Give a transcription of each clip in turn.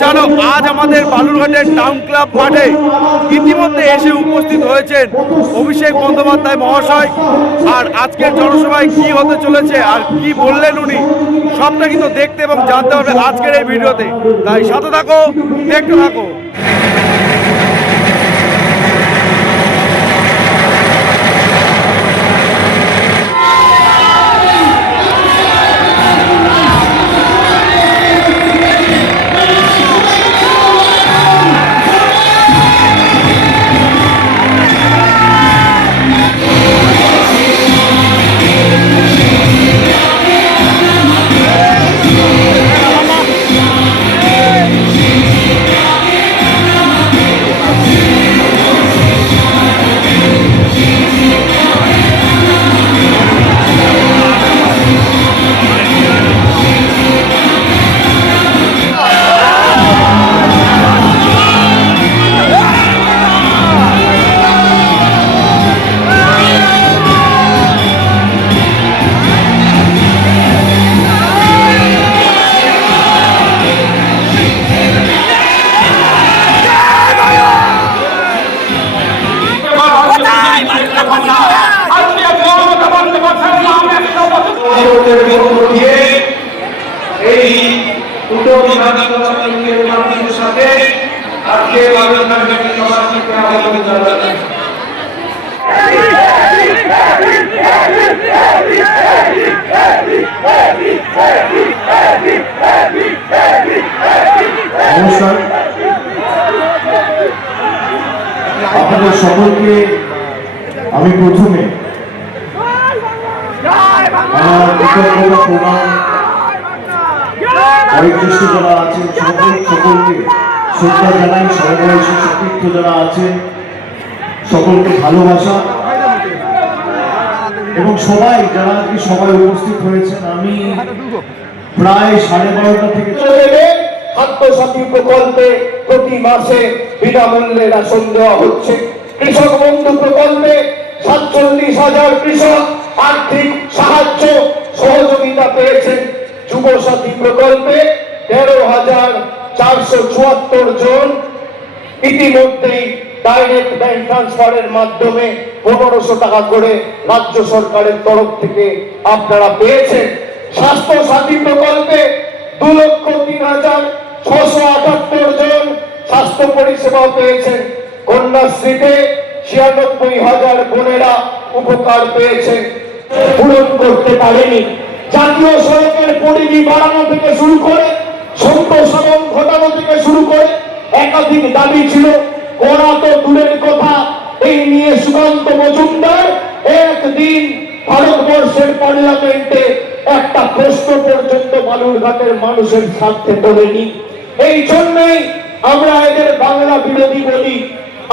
জানো আজ আমাদের বালুরঘাটের টাউন ক্লাব মাঠে ইতিমধ্যে এসে উপস্থিত হয়েছেন অভিষেক বন্দ্যোপাধ্যায় মহাশয়। আর আজকের জনসভায় কি হতে চলেছে আর কি বললেন উনি, সবটা কিন্তু দেখতে এবং জানতে হবে আজকের এই ভিডিওতে। তাই সাথে থাকো, দেখতে থাকো। নমস্কার, আপনাদের সকলকে আমি প্রথমে আমার কৃতজ্ঞতা প্রণাম, বয়োজ্যেষ্ঠ যারা আছেন সকলকে শ্রদ্ধা জানাই, সমবয়সী সতীর্থ যারা আছেন সকলকে ভালোবাসা, এবং সবাই যারা আজকে সবাই উপস্থিত হয়েছেন। আমি প্রায় 12:30 থেকে খাদ্যসাথী প্রকল্পে প্রতি মাসে বিনামূল্যে রেশন দেওয়া হচ্ছে। কৃষক বন্ধু প্রকল্পে 47,000 কৃষক আর্থিক সাহায্য সহযোগিতা পেয়েছেন। যুবসাথী প্রকল্পে 13,474 জন ইতিমধ্যেই ডাইরেক্ট ব্যাংক ট্রান্সফারের মাধ্যমে 1500 টাকা করে রাজ্য সরকারের তরফ থেকে আপনারা পেয়েছেন। স্বাস্থ্য সাথী প্রকল্পে 2,03,678 জন স্বাস্থ্য পরিষেবা পেয়েছেন। কন্যাশ্রীতে 96,000 বোনেরা উপকার পেয়েছেন। পূরণ করতে পারেনি জাতীয় সড়কের পরিধি বাড়ানো থেকে শুরু করে সম্প্রসারণ ঘটানো থেকে শুরু করে একাধিক দাবি ছিল। করা তো দূরের কথা, এই নিয়ে সুকান্ত মজুমদার একদিন ভারতবর্ষের পার্লামেন্টে একটা প্রশ্ন পর্যন্ত বালুরঘাটের মানুষের স্বার্থে তোলেনি। এই জন্যই আমরা এদের বাংলা বিরোধী বলি,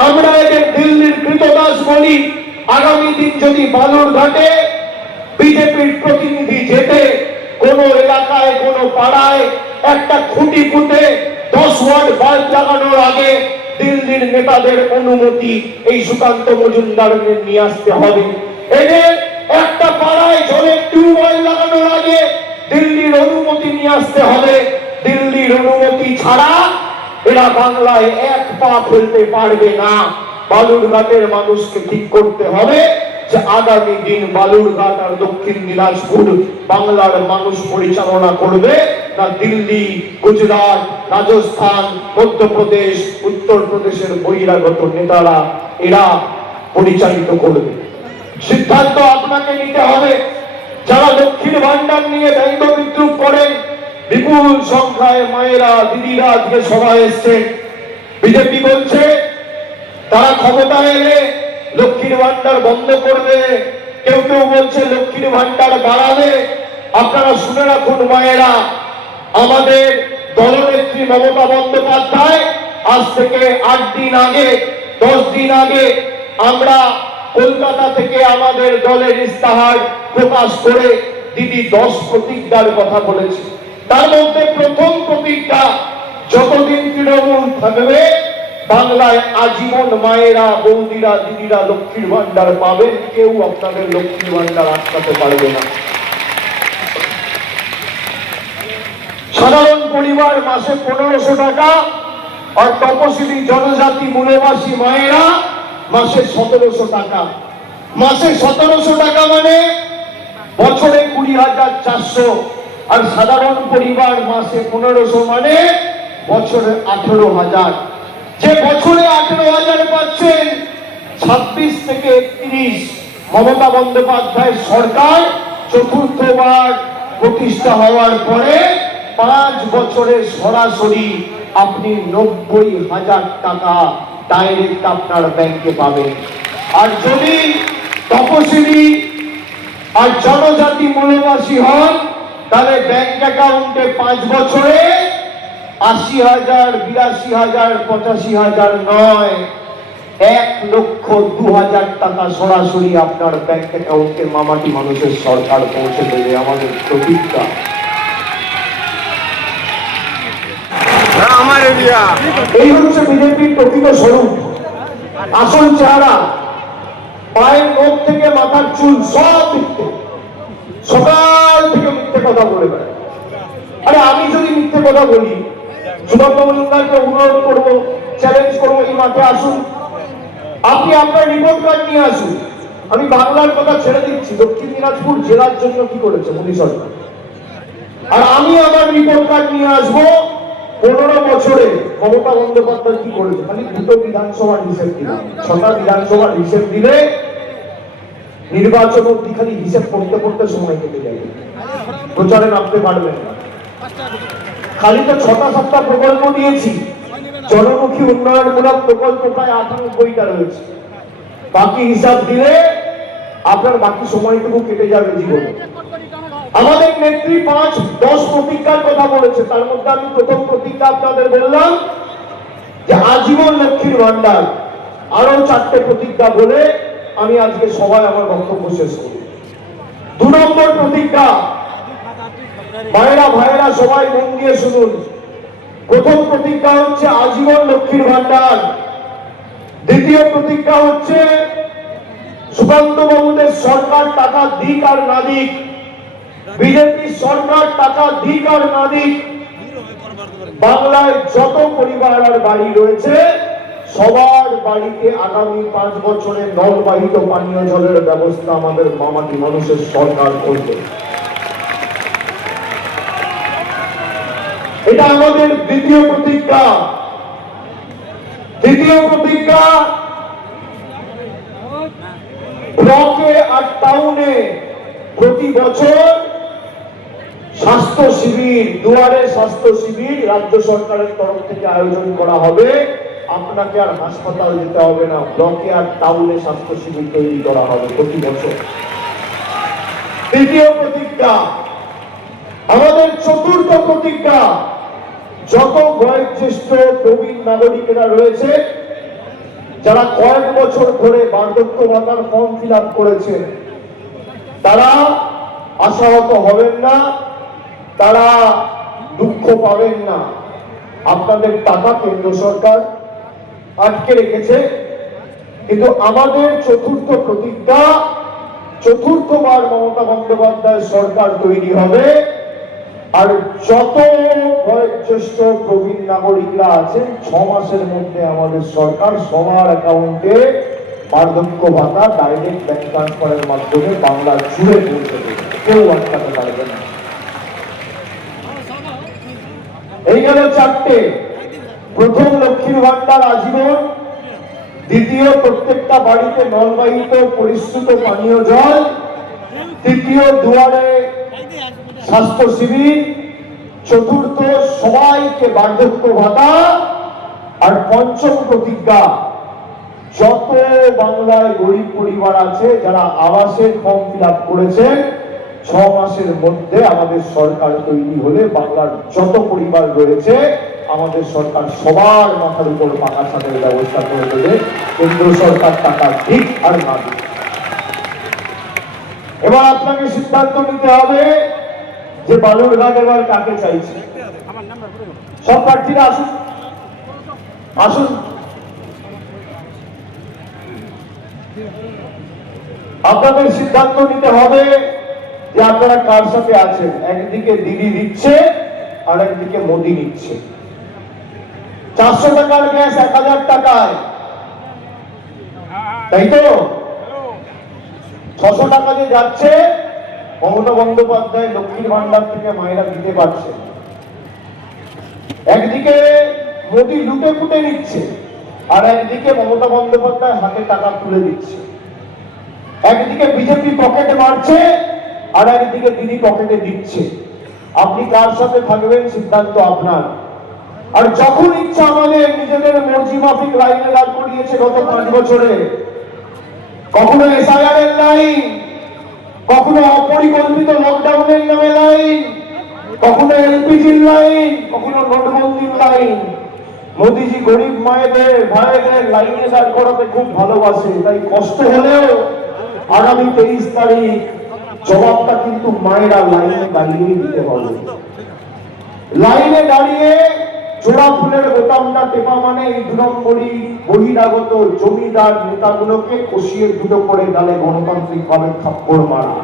আমরা এদের দিল্লির কৃতদাস বলি। আগামী দিন যদি বালুরঘাটে বিজেপির প্রতিনিধি যেতে কোন এলাকায় কোন পাড়ায় একটা খুঁটি পুঁতে 10 ওয়াট বাল্ব লাগানোর আগে দিল্লির নেতাদের অনুমতি এই সুকান্ত মজুমদারকে নিয়ে আসতে হবে। এদের একটা পাড়ায় জলের টিউবওয়েল লাগানোর আগে দিল্লির অনুমতি নিয়ে আসতে হবে। দিল্লির অনুমতি ছাড়া এরা বাংলায় এক পা ফেলতে পারবে না। বালুরঘাটের মানুষকে ঠিক করতে হবে যে আগামী দিন বালুরঘাট আর দক্ষিণ দিনাজপুর বাংলার মানুষ পরিচালনা করবে না দিল্লি, গুজরাট, রাজস্থান, মধ্যপ্রদেশ, উত্তরপ্রদেশের বহিরাগত নেতারা এরা পরিচালিত করবে। সিদ্ধান্ত আপনাকে নিতে হবে। যারা দক্ষিণ ভান্ডার নিয়ে ব্যঙ্গ বিদ্রুপ করেন, বিপুল সংখ্যায় মায়েরা দিদিরা আজকে সভায় এসছেন। বিজেপি বলছে তারা ক্ষমতায় এলে লক্ষ্মীর ভান্ডার বন্ধ করবে, কেউ কেউ বলছে লক্ষ্মীর ভান্ডার বাড়াবে। আপনারা শুনে রাখুন মায়েরা, আমাদের দলনেত্রী মমতা বন্দ্যোপাধ্যায় আজ থেকে 8 দিন আগে 10 দিন আগে আমরা কলকাতা থেকে আমাদের দলের ইস্তাহার প্রকাশ করে দিদি 10 প্রতিজ্ঞার কথা বলেছে। তার মধ্যে প্রথম প্রতিজ্ঞা, যতদিন তৃণমূল থাকবে বাংলায় আজীবন মায়েরা, বৌদিরা, দিদিরা লক্ষ্মীর ভান্ডার পাবেন, কেউ আপনাদের লক্ষ্মীর ভান্ডার আটকাতে পারবে না। সাধারণ পরিবার মাসে 1500 টাকা, আর তপশিলি জনজাতি মূলবাসী মায়েরা মাসে 1700 টাকা। মাসে 1700 টাকা মানে বছরে 20,400, আর সাধারণ পরিবার মাসে 1500 মানে বছরে 18,000। যে বছরে 18,000 পাচ্ছেন, 26 থেকে 31 মমতা বন্দ্যোপাধ্যায় সরকার চতুর্থবার প্রতিষ্ঠা হওয়ার পরে 5 বছরে সরাসরি আপনি 90,000 টাকা ডাইরেক্ট আপনার ব্যাংকে পাবেন। আর যদি তপশিলি আর জনজাতি মূলবাসী হন, তাহলে ব্যাংক অ্যাকাউন্টে 5 বছরে 80,000, 82,000, 85,000 নয়, 1,02,000 টাকা সরাসরি আপনার ব্যাংক অ্যাকাউন্টে মামাটি মানুষের সরকার পৌঁছে দেবে। আমাদের প্রতিজ্ঞা। এই হচ্ছে বিজেপির প্রকৃত স্বরূপ, আসল চেহারা। পায়ের নখ থেকে মাথার চুল সব মিথ্যে, সকাল থেকে মিথ্যে কথা বলে বেড়ায়। আরে আমি যদি মিথ্যে কথা বলি, সুভাষ মজুমদারকে অনুরোধ করবো, চ্যালেঞ্জ করবো, এই মাঠে আসুন, আপনি আপনার রিপোর্ট কার্ড নিয়ে আসুন। আমি বাংলার কথা ছেড়ে দিচ্ছি, দক্ষিণ দিনাজপুর জেলার জন্য কি করেছে মোদী সরকার, আর আমি আমার রিপোর্ট কার্ড নিয়ে আসবো 15 বছরে মমতা বন্দ্যোপাধ্যায় কি করেছে। খালি 2টো বিধানসভার হিসেব দিলে, 6টা বিধানসভার হিসেব দিলে নির্বাচন অব্দি খালি হিসেব করতে করতে সময় কেটে যাবে, প্রচারে নামতে পারবেন না। খালি তো 6টা-7টা প্রকল্প দিয়েছি, জনমুখী উন্নয়নমূলক প্রকল্প প্রায় 98টা রয়েছে। বাকি হিসাব দিলে আপনার বাকি সময়টুকু কেটে যাবে জীবনে। আমাদের নেত্রী 5-10 প্রতিজ্ঞার কথা বলেছে, তার মধ্যে আমি প্রথম প্রতিজ্ঞা আপনাদের বললাম যে আজীবন লক্ষ্মীর ভান্ডার। আরো 4টে প্রতিজ্ঞা বলে আমি আজকে সবাই আমার বক্তব্য শেষ করি। 2 নম্বর প্রতিজ্ঞা, ভাইরা সবাই মন দিয়ে শুনুন। প্রথম প্রতিজ্ঞা হচ্ছে আজীবন লক্ষ্মীর ভান্ডার। দ্বিতীয় প্রতিজ্ঞা হচ্ছে সুকান্ত বাবুদের সরকার টাকা দিক আর না দিক, বিজেপি সরকার টাকা দিক আর না দিক, বাংলায় যত পরিবার আর বাড়ি রয়েছে সবার বাড়িতে আগামী 5 বছরে নলবাহিত পানীয় জলের ব্যবস্থা আমাদের মামাটি মানুষের সরকার করবে। এটা আমাদের দ্বিতীয় প্রতিজ্ঞা। তৃতীয় প্রতিজ্ঞা, ব্লকে আর টাউনে প্রতি বছর স্বাস্থ্য শিবির, দুয়ারে স্বাস্থ্য শিবির রাজ্য সরকারের তরফ থেকে আয়োজন করা হবে। আপনাকে আর হাসপাতাল যেতে হবে না, ব্লকে আর টাউনে স্বাস্থ্য শিবির তৈরি করা হবে প্রতি বছর। তৃতীয় প্রতিজ্ঞা। আমাদের চতুর্থ প্রতিজ্ঞা, যত বয়োজ্যেষ্ঠ প্রবীণ নাগরিকেরা রয়েছে, যারা কয়েক বছর ধরে বার্ধক্য ভাতার ফর্ম ফিল আপ করেছে, তারা আশাহত হবেন না, তারা দুঃখ পাবেন না। আপনাদের টাকা কেন্দ্র সরকার আটকে রেখেছে, কিন্তু আমাদের চতুর্থ প্রতিজ্ঞা, চতুর্থবার মমতা বন্দ্যোপাধ্যায় সরকার তৈরি হবে, আর যত বয়োজ্যেষ্ঠ প্রবীণ নাগরিকরা আছেন 6 মাসের মধ্যে আমাদের সরকার সবার অ্যাকাউন্টে বার্ধক্য ভাতা ডাইরেক্ট ব্যাংক ট্রান্সফারের মাধ্যমে বাংলার জুড়ে পৌঁছে দেবে, কেউ আটকাতে পারবে না। এই গেল 4টে। প্রথম লক্ষ্মীর ভান্ডার আজীবন, দ্বিতীয় প্রত্যেকটা বাড়িতে নলবাহিত পরিশ্রুত পানীয় জল, তৃতীয় দুয়ারে স্বাস্থ্য শিবির, চতুর্থ সবাইকে বার্ধক্য ভাতা, আর পঞ্চম প্রতিজ্ঞা, যত বাংলায় গরিব পরিবার আছে যারা আবাসের ফর্ম ফিল আপ করেছেন, 6 মাসের মধ্যে আমাদের সরকার তৈরি হলে বাংলার যত পরিবার রয়েছে আমাদের সরকার সবার মাথার উপর পাকা ছাদের ব্যবস্থা করে দেবে, কেন্দ্র সরকার টাকা ঠিক আর না দিক। এবার আপনাকে সিদ্ধান্ত নিতে হবে যে বালুরঘাট এবার কাকে চাইছে। সব প্রার্থীরা আসুন, আসুন। আপনাদের সিদ্ধান্ত নিতে হবে যে আপনারা কার সাথে আছেন। একদিকে দিদি দিচ্ছে আর একদিকে মোদি নিচ্ছে। 400 টাকার গ্যাস 1000 টাকায়, তাই তো? 600 টাকা যে যাচ্ছে, মমতা বন্দ্যোপাধ্যায় লক্ষ্মীর ভান্ডার থেকে মায়েরা দিতে পারছে। একদিকে মোদি লুটে ফুটে নিচ্ছে, আর একদিকে মমতা বন্দ্যোপাধ্যায় হাতে টাকা তুলে দিচ্ছে। একদিকে বিজেপি পকেটে মারছে, আর একদিকে দিদি পকেটে দিচ্ছে। আপনি কার সাথে থাকবেন সিদ্ধান্ত আপনার। আর যখন ইচ্ছা আমাদের নিজেদের মর্জি মাফিক লাইনে দাঁড় করিয়েছে গত 5 বছরে। কখনো এসআইআর এর লাইন, কখনো অপরিকল্পিত লকডাউনের নামে লাইন, কখনো এলপিজির লাইন, কখনো নোটবন্দির লাইন। মোদিজি গরিব মায়েদের ভাইদের লাইনে দাঁড় করাতে খুব ভালোবাসে, তাই কষ্ট হলেও আগামী 23 তারিখ জবাবটা কিন্তু মায়েরা লাইনে দাঁড়িয়ে দিতে হবে। লাইনে দাঁড়িয়ে জোড়া ফুলের বোতামটা টেপা মানে এই 2 নম্বরই বহিরাগত জমিদার নেতাগুলোকে কষিয়ে দুটো করে গালে গণতান্ত্রিক ভাবে থাপ্পড় মারা।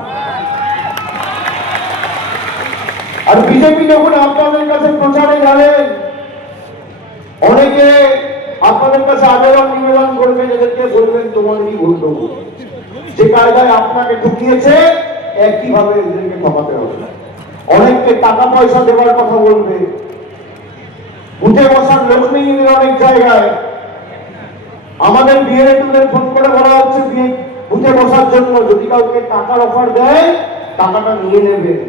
আর বিজেপি যখন আপনাদের কাছে প্রচারে যাবেন, অনেকে আপনাদের কাছে আবেদন নিবেদন করবে, যাদেরকে বলবেন তোমাদেরই ভোট দেবো। যে কায়দায় আপনাকে ঠকিয়েছে একইভাবে এদেরকে ঠকাতে হবে। অনেককে টাকা পয়সা দেওয়ার কথা বলবে, বুথে বসার লোক নেই এদের অনেক জায়গায়। আমাদের বিএলএদের ফোন করে বলা হচ্ছে বুথে বসার জন্য, যদি কাউকে টাকার অফার দেয় টাকাটা নিয়ে নেবেন।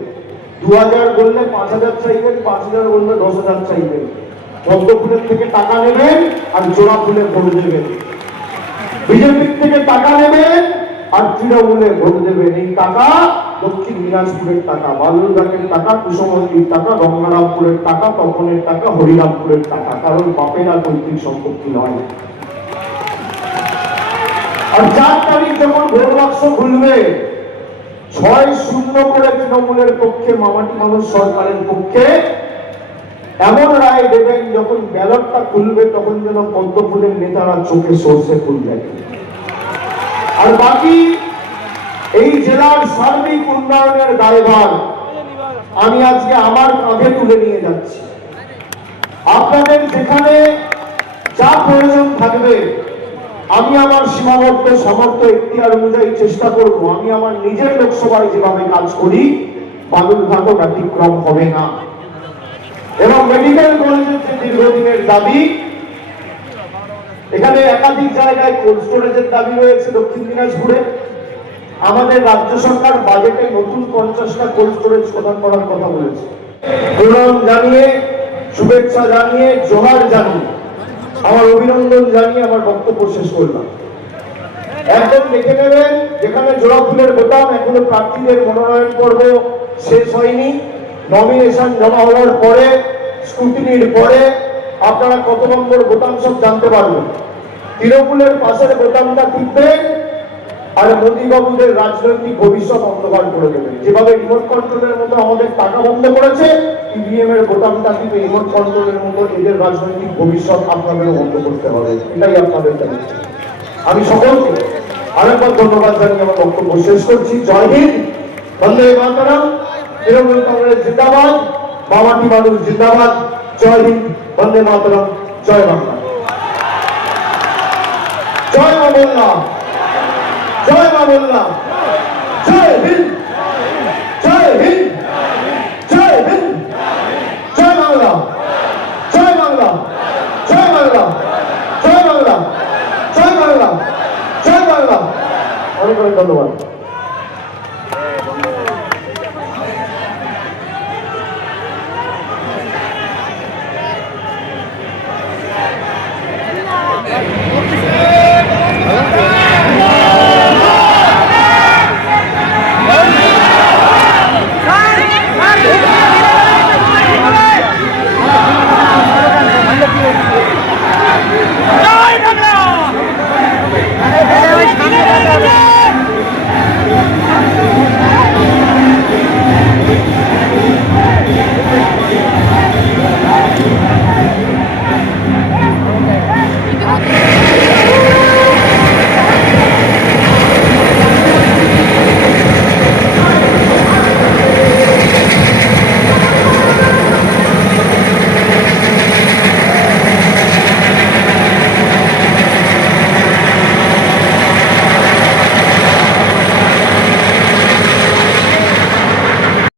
2000 বললে 5000 চাইবেন, 5000 বললে 10,000 চাইবেন। পদ্ম ফুলের থেকে টাকা নেবেন আর জোড়া ফুলে ভোট দেবেন। বিজেপির থেকে টাকা নেবেন আর তৃণমূলে ভোট দেবেন। এই টাকা দক্ষিণ দিনাজপুরের টাকা, বালুরঘাটের টাকা, কুশমন্দির টাকা, গঙ্গারামপুরের টাকা, তপনের টাকা, হরিরামপুরের টাকা, কারণ বাপেরা পৈতৃক সম্পত্তি নয়। আর 4 তারিখ যখন ভোট বাক্স খুলবে, 6-0 করে তৃণমূলের পক্ষে মামাটি মানুষ সরকারের পক্ষে এমন রায় দেবেন, যখন ব্যালটটা খুলবে তখন যেন পদ্ম ফুলের নেতারা চোখে সর্ষে ফুল দেখে। আর বাকি এই জেলার সার্বিক উন্নয়নের দায়ভার আমি আজকে আমার কাঁধে তুলে নিয়ে যাচ্ছি। আপনাদের যেখানে যা প্রয়োজন থাকবে আমি আমার সীমাবদ্ধ সামর্থ্য এখতিয়ার অনুযায়ী চেষ্টা করব। আমি আমার নিজের লোকসভায় যেভাবে কাজ করি বালুরঘাটও ব্যতিক্রম হবে না। এবং মেডিকেল কলেজের যে দীর্ঘদিনের দাবি, এখানে একাধিক জায়গায় কোল্ড স্টোরেজের দাবি রয়েছে দক্ষিণ দিনাজপুরে। আমাদের রাজ্য সরকার বাজেটে নতুন 50টা কোল্ড স্টোরেজ প্রদান করার কথা বলেছে। প্রণাম জানিয়ে, শুভেচ্ছা জানিয়ে, জোহার জানিয়ে, আমার অভিনন্দন জানিয়ে আমার বক্তব্য শেষ করলাম। একদম দেখে নেবেন, যেখানে জোড়া ফুলের বোতাম, এখনো প্রার্থীদের মনোনয়ন পর্ব শেষ হয়নি। নমিনেশন জমা হওয়ার পরে, স্ক্রুটিনির পরে আপনারা কত নম্বর বোতাম সব জানতে পারবেন। তৃণমূলের পাশের বোতামটা টিপবেন আর মোদীবাবুদের রাজনৈতিক ভবিষ্যৎ অন্ধকার করে দেবেন। যেভাবে রিমোট কন্ট্রোলের মতো আমাদের টাকা বন্ধ করেছে, ইভিএম এর বোতামটা টিপে রিমোট কন্ট্রোলের মতো এদের রাজনৈতিক ভবিষ্যৎ আপনাদেরও বন্ধ করতে হবে। এটাই আপনাদের দায়িত্ব। আমি সকলকে আরেকবার ধন্যবাদ জানিয়ে আমার বক্তব্য শেষ করছি। জয় হিন্দ, বন্দে মাতরম, তৃণমূল কংগ্রেস জিন্দাবাদ, মামাটি মানুষ জিন্দাবাদ। জয় হিন্দ, বন্দে মাতরম, জয় বাংলা, জয় মা মোল্লা, জয় মা মোল্লা, জয় হিন্দ, জয় হিন্দ, জয় হিন্দ, জয় বাংলা, জয় বাংলা, জয় বাংলা, জয় বাংলা, জয় বাংলা, জয় বাংলা। অনেক অনেক ধন্যবাদ।